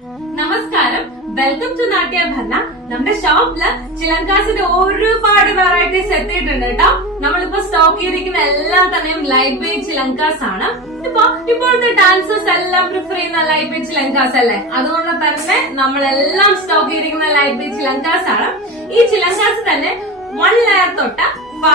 നമസ്കാരം, welcome to നാട്യഭരണ. നമ്മുടെ ഷോപ്പില് ചിലങ്കാസിന്റെ ഒരുപാട് വെറൈറ്റീസ് എത്തിയിട്ടുണ്ട് കേട്ടോ. നമ്മളിപ്പോ സ്റ്റോക്ക് ചെയ്തിരിക്കുന്ന എല്ലാം തന്നെയും ലൈറ്റ് വെയിറ്റ് ചിലങ്കാസ് ആണ്. ഇപ്പോഴത്തെ ഡാൻസേഴ്സ് എല്ലാം പ്രിഫർ ചെയ്യുന്ന ലൈറ്റ് വെയിറ്റ് ചിലങ്കാസ് അല്ലേ? അതുകൊണ്ട് തന്നെ നമ്മളെല്ലാം സ്റ്റോക്ക് ചെയ്തിരിക്കുന്ന ലൈറ്റ് വെയിറ്റ് ചിലങ്കാസ് ആണ്. ഈ ചിലങ്കാസ് തന്നെ 1 ലെയർ തൊട്ട്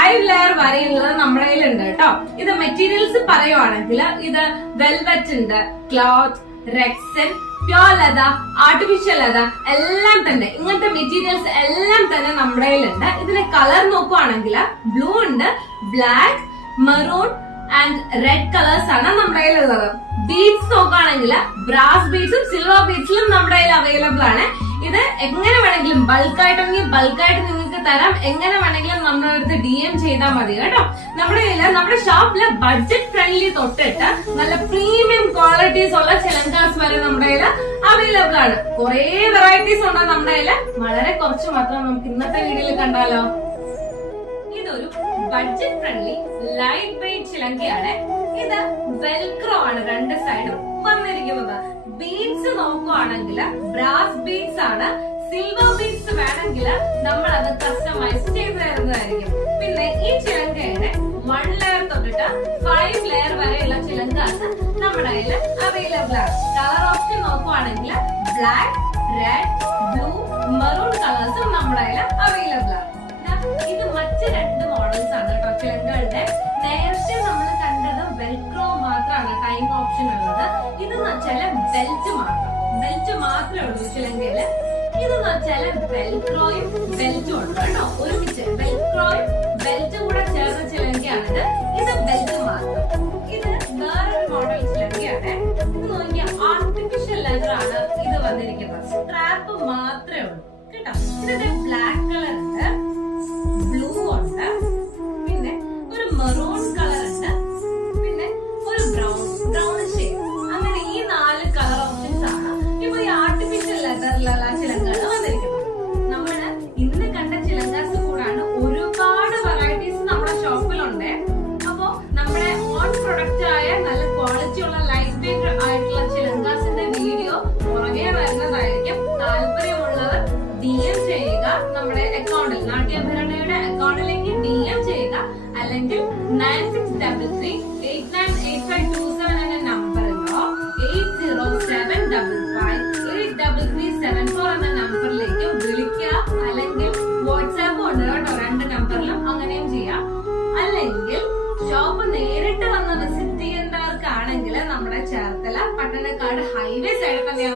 5 ലെയർ വരെയുള്ളത് നമ്മുടെ കയ്യിലുണ്ട് കേട്ടോ. ഇത് മെറ്റീരിയൽസ് പറയുവാണെങ്കിൽ ഇത് വെൽവെറ്റ് ഉണ്ട്, cloth, rexine, pure leather, artificial leather എല്ലാം തന്നെ ഇങ്ങനത്തെ മെറ്റീരിയൽസ് എല്ലാം തന്നെ നമ്മുടെ കയ്യിലുണ്ട്. ഇതിന്റെ കളർ നോക്കുവാണെങ്കിൽ ബ്ലൂ ഉണ്ട്, black, maroon and red colours ആണ് നമ്മുടെ കയ്യിലുള്ളത്. ബീഡ്സ് നോക്കുകയാണെങ്കിൽ ബ്രാസ് ബീഡ്സും സിൽവർ ബീഡ്സിലും നമ്മുടെ കയ്യിൽ അവൈലബിൾ ആണ്. ഇത് എങ്ങനെ വേണമെങ്കിലും ബൾക്കായിട്ടെങ്കിൽ ബൾക്കായിട്ട് നിങ്ങൾക്ക് തരാം, എങ്ങനെ വേണമെങ്കിലും നമ്മുടെ അടുത്ത് DM ചെയ്താൽ മതി കേട്ടോ. നമ്മുടെ ഷോപ്പില് ബഡ്ജറ്റ് ഫ്രണ്ട്ലി തൊട്ടിട്ട് നല്ല പ്രീമിയം ക്വാളിറ്റീസ് ഉള്ള ചിലങ്കാസ് വരെ നമ്മുടെ കയ്യിൽ അവൈലബിൾ ആണ്. കുറെ വെറൈറ്റീസ് ഉണ്ട് നമ്മുടെ കയ്യിൽ, വളരെ കുറച്ച് മാത്രം നമുക്ക് ഇന്നത്തെ വീഡിയോയിൽ കണ്ടാലോ. ഇതൊരു ബഡ്ജറ്റ് ഫ്രണ്ട്ലി ലൈറ്റ് വെയിറ്റ് ചിലങ്കയാണ്. ഇത് വെൽക്രോ ആണ് രണ്ട് സൈഡും വന്നിരിക്കുന്നത്. ബീഡ്സ് നോക്കുവാണെങ്കിൽ ബ്രാസ് ബീഡ്സ് ആണ്. സിൽവർ ബീഡ്സ് വേണമെങ്കിൽ നമ്മൾ അത് കസ്റ്റമൈസ് ചെയ്ത് തരുന്നതായിരിക്കും. പിന്നെ ഈ ചിലങ്കയുടെ 1 ലെയർ തൊട്ടിട്ട് 5 ലെയർ വരെയുള്ള ചിലങ്കാസ് നമ്മുടെ കയ്യിൽ അവൈലബിൾ ആണ്. കളർ ഓപ്ഷൻ നോക്കുവാണെങ്കിൽ ബ്ലാക്ക്, റെഡ്, ബ്ലൂ, മെറൂൺ കളേഴ്സും നമ്മുടെ കയ്യിൽ അവൈലബിൾ ആണ്. ഇത് മറ്റ് 2 മോഡൽസ് ആണ് കേട്ടോ ചിലങ്കകളുടെ. നേരത്തെ നമ്മൾ കണ്ടത് വെൽക്രോ മാത്രമാണ് ടൈം ഓപ്ഷൻ ഉള്ളത്. ഇതെന്ന് വെച്ചാല് ബെൽറ്റ് മാത്രമേ ഉള്ളൂ ചിലങ്കയില്. ഇതെന്ന് വെച്ചാല് വെൽക്രോയും ബെൽറ്റും ഉണ്ട് കേട്ടോ. ഒരുമിച്ച് വെൽക്രോയും ബെൽറ്റും കൂടെ ചേർന്ന ചിലങ്കയാണിത്. ഇത് ബെൽറ്റ് മാത്രം. ഇത് വേറൊരു മോഡൽ ചിലങ്കയാണ്. ഇത് നോക്കിയാൽ ആർട്ടിഫിഷ്യൽ ലെതർ ആണ് ഇത് വന്നിരിക്കുന്നത്. സ്ട്രാപ്പ് മാത്രമേ ഉള്ളൂ കേട്ടോ. ഇതിന്റെ ബ്ലാക്ക് കളർ ഉണ്ട്, ബ്ലൂ ഉണ്ട്, പിന്നെ ഒരു മെറൂൺ കളർ ഉണ്ട്, പിന്നെ ഒരു ബ്രൗൺ ഷെയ്ഡ്. അങ്ങനെ ഈ 4 കളർ ഓപ്ഷൻസ് ആണ് ഇപ്പൊ ഈ ആർട്ടിഫിഷ്യൽ ലെതറിലുള്ള ചിലങ്കകൾ വന്നിരിക്കുന്നത്. നമ്മള് ഇന്ന് കണ്ട ചിലങ്കാസ് കൂടാണ് ഒരുപാട് വെറൈറ്റീസ് നമ്മുടെ ഷോപ്പിലുണ്ട്. അപ്പോ നമ്മുടെ ഓൺ പ്രൊഡക്റ്റ് ആയ നല്ല ക്വാളിറ്റി ഉള്ള ലൈറ്റ് വെയിറ്റ് ആയിട്ടുള്ള ചിലങ്കാസിന്റെ വീഡിയോ പുറകെ വരുന്നതായിരിക്കും. താല്പര്യമുള്ളവർ DM ചെയ്യുക. നമ്മുടെ അക്കൗണ്ടിൽ നാട്യഭരണയുടെ അക്കൗണ്ടിലേക്ക് DM ചെയ്യുക. അല്ലെങ്കിൽ 9633898527 എന്ന നമ്പറിലോ 8075583374 എന്ന നമ്പറിലേക്ക് വിളിക്കുക. അല്ലെങ്കിൽ വാട്സാപ്പ് ഉണ്ട് കേട്ടോ 2 നമ്പറിലും, അങ്ങനെയും ചെയ്യാം. അല്ലെങ്കിൽ ഷോപ്പ് നേരിട്ട് വന്ന് വിസിറ്റ് ചെയ്യേണ്ടവർക്കാണെങ്കിൽ നമ്മുടെ ചേർത്തല പട്ടണക്കാട് ഹൈവേ സൈഡിൽ തന്നെയാണ്